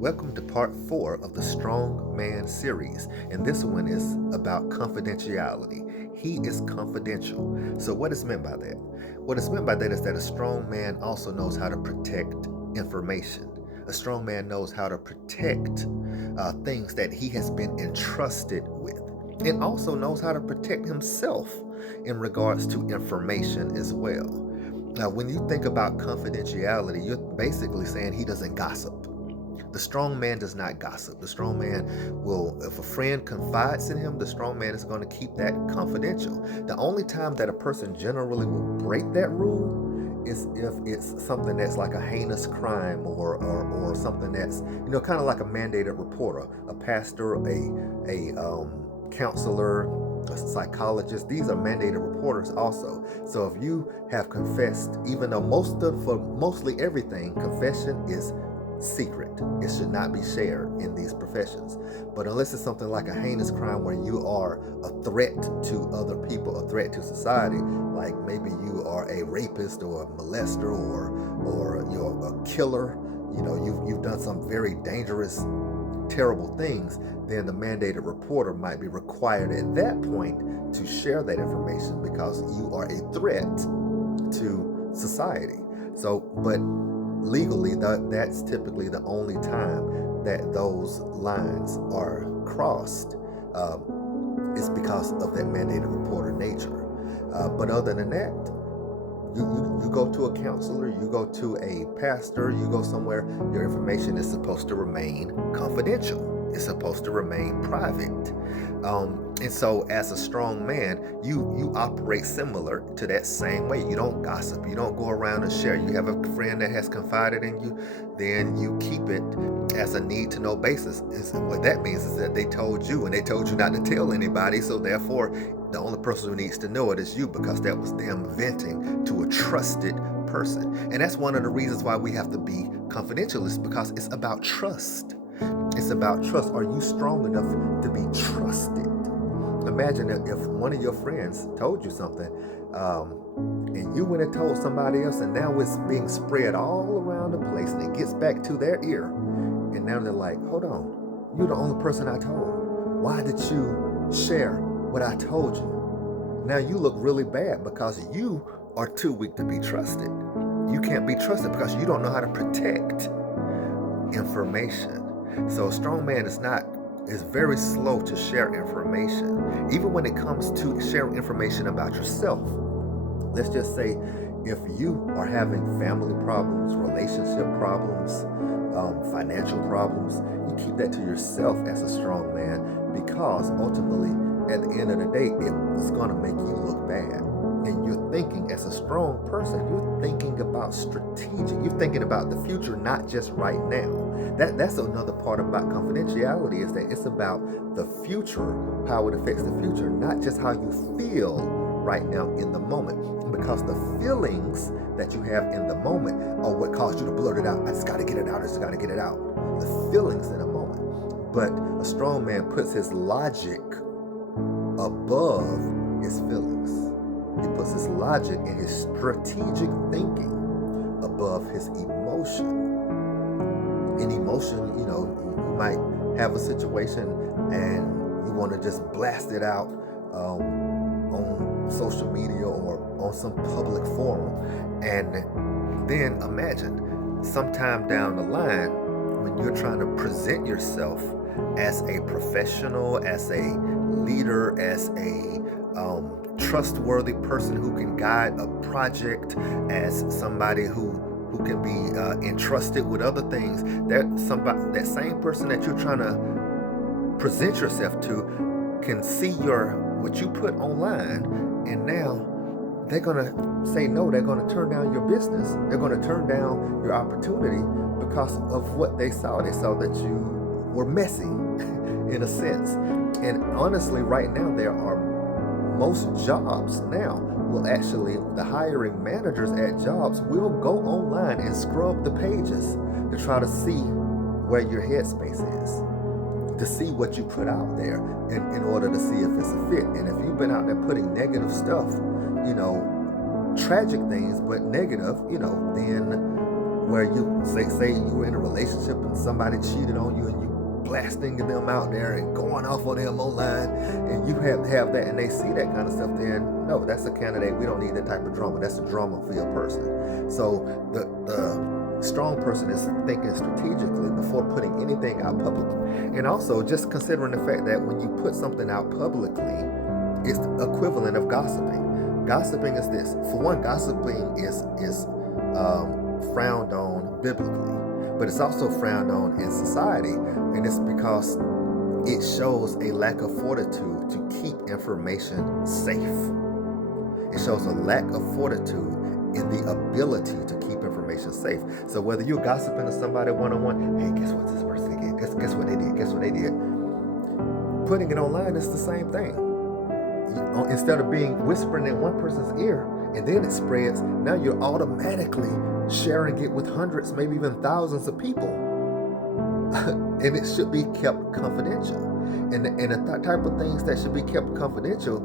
Welcome to part 4 of the Strong Man series, and this one is about confidentiality. He is confidential. So, what is meant by that? What is meant by that is that a strong man also knows how to protect information. A strong man knows how to protect things that he has been entrusted with, and also knows how to protect himself in regards to information as well. Now, when you think about confidentiality, you're basically saying he doesn't gossip. The strong man does not gossip. The strong man will, if a friend confides in him, the strong man is going to keep that confidential. The only time that a person generally will break that rule is if it's something that's like a heinous crime or something that's, kind of like a mandated reporter, a pastor, a counselor, a psychologist. These are mandated reporters also. So if you have confessed, even though for mostly everything, confession is secret. It should not be shared in these professions. But unless it's something like a heinous crime where you are a threat to other people, a threat to society, like maybe you are a rapist or a molester or you're a killer, you've done some very dangerous, terrible things, then the mandated reporter might be required at that point to share that information because you are a threat to society. So, but legally, that's typically the only time that those lines are crossed. Is because of that mandated reporter nature. But other than that, you go to a counselor, you go to a pastor, you go somewhere, your information is supposed to remain confidential. It's supposed to remain private. And so as a strong man, you operate similar to that same way. You don't gossip. You don't go around and share. You have a friend that has confided in you, then you keep it as a need to know basis. And what that means is that they told you and they told you not to tell anybody. So therefore, the only person who needs to know it is you, because that was them venting to a trusted person. And that's one of the reasons why we have to be confidential, is because it's about trust. It's about trust. Are you strong enough to be trusted? Imagine if one of your friends told you something, and you went and told somebody else, and now it's being spread all around the place, and it gets back to their ear. And now they're like, hold on, you're the only person I told. Why did you share what I told you? Now you look really bad because you are too weak to be trusted. You can't be trusted because you don't know how to protect information. So a strong man is very slow to share information. Even when it comes to sharing information about yourself. Let's just say if you are having family problems, relationship problems, financial problems, you keep that to yourself as a strong man, because ultimately at the end of the day, it's going to make you look bad. And you're thinking, as a strong person, you're thinking about strategic. You're thinking about the future, not just right now. That's another part about confidentiality, is that it's about the future, how it affects the future, not just how you feel right now in the moment. Because the feelings that you have in the moment are what caused you to blurt it out. I just got to get it out. I just got to get it out. The feelings in a moment. But a strong man puts his logic above his feelings. He puts his logic and his strategic thinking above his emotion. In emotion, you might have a situation and you want to just blast it out on social media or on some public forum. And then imagine sometime down the line, when you're trying to present yourself as a professional, as a leader, as a trustworthy person who can guide a project, as somebody who can be entrusted with other things, that same person that you're trying to present yourself to can see what you put online, and now they're going to say no. They're going to turn down your business. They're going to turn down your opportunity because of what they saw. They saw that you were messy in a sense. And honestly, right now, most jobs now will actually, the hiring managers at jobs will go online and scrub the pages to try to see where your headspace is, to see what you put out there in order to see if it's a fit. And if you've been out there putting negative stuff, tragic things, but negative, then where you say you were in a relationship and somebody cheated on you and you blasting them out there and going off on them online, and you have to have that, and they see that kind of stuff, then no, that's a candidate. We don't need that type of drama. That's a drama-filled person. So the strong person is thinking strategically before putting anything out publicly, and also just considering the fact that when you put something out publicly, it's the equivalent of gossiping. Gossiping is this. For one, gossiping is frowned on biblically, but it's also frowned on in society, and it's because it shows a lack of fortitude to keep information safe. It shows a lack of fortitude in the ability to keep information safe. So whether you're gossiping to somebody one-on-one, hey, guess what this person did? Guess what they did? Guess what they did? Putting it online is the same thing. Instead of being whispering in one person's ear and then it spreads, now you're automatically sharing it with hundreds, maybe even thousands of people. And it should be kept confidential. And the type of things that should be kept confidential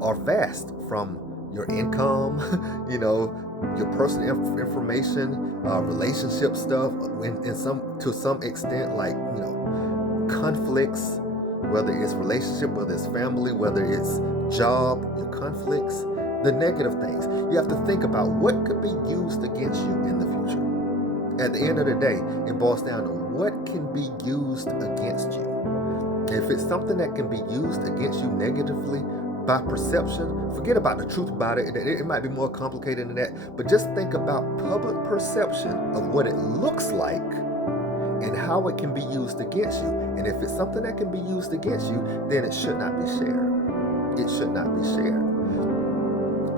are vast, from your income, your personal information, relationship stuff, to some extent, like, conflicts, whether it's relationship, whether it's family, whether it's job, your conflicts, the negative things. You have to think about what could be used against you in the future. At the end of the day, it boils down to what can be used against you. If it's something that can be used against you negatively by perception, forget about the truth about it. It might be more complicated than that, but just think about public perception of what it looks like and how it can be used against you. And if it's something that can be used against you, then it should not be shared. It should not be shared.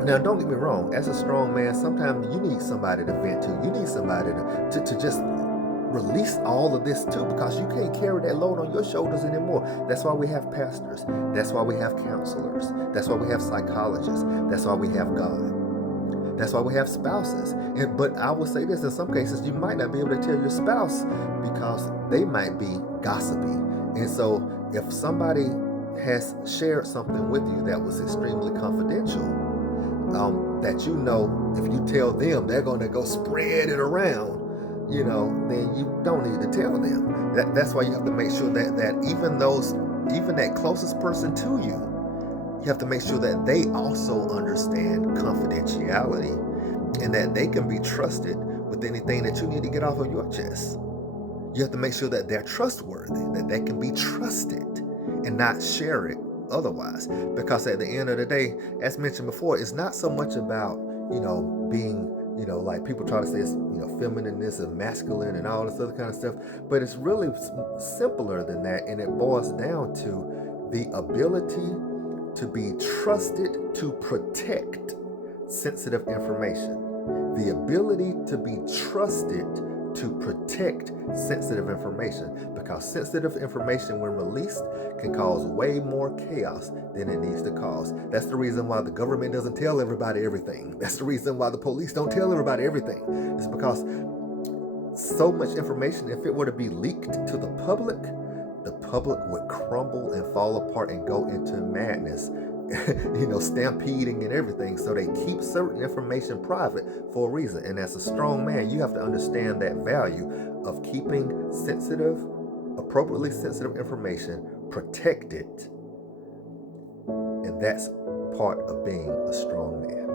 Now, don't get me wrong. As a strong man, sometimes you need somebody to vent to. You need somebody to just release all of this too, because you can't carry that load on your shoulders anymore. That's why we have pastors. That's why we have counselors. That's why we have psychologists. That's why we have God. That's why we have spouses. But I will say this, in some cases, you might not be able to tell your spouse because they might be gossipy. And so if somebody has shared something with you that was extremely confidential, that if you tell them, they're going to go spread it around, then you don't need to tell them. That's why you have to make sure that even that closest person to you, you have to make sure that they also understand confidentiality and that they can be trusted with anything that you need to get off of your chest. You have to make sure that they're trustworthy, that they can be trusted and not share it otherwise. Because at the end of the day, as mentioned before, it's not so much about, being, like people try to say it's, feminineness and masculine and all this other kind of stuff, but it's really simpler than that. And it boils down to the ability to be trusted to protect sensitive information. The ability to be trusted to protect sensitive information, because sensitive information, when released, can cause way more chaos than it needs to cause. That's the reason why the government doesn't tell everybody everything. That's the reason why the police don't tell everybody everything. It's because so much information, if it were to be leaked to the public would crumble and fall apart and go into madness, stampeding and everything. So they keep certain information private for a reason. And as a strong man, you have to understand that value of keeping appropriately sensitive information protected. And that's part of being a strong man.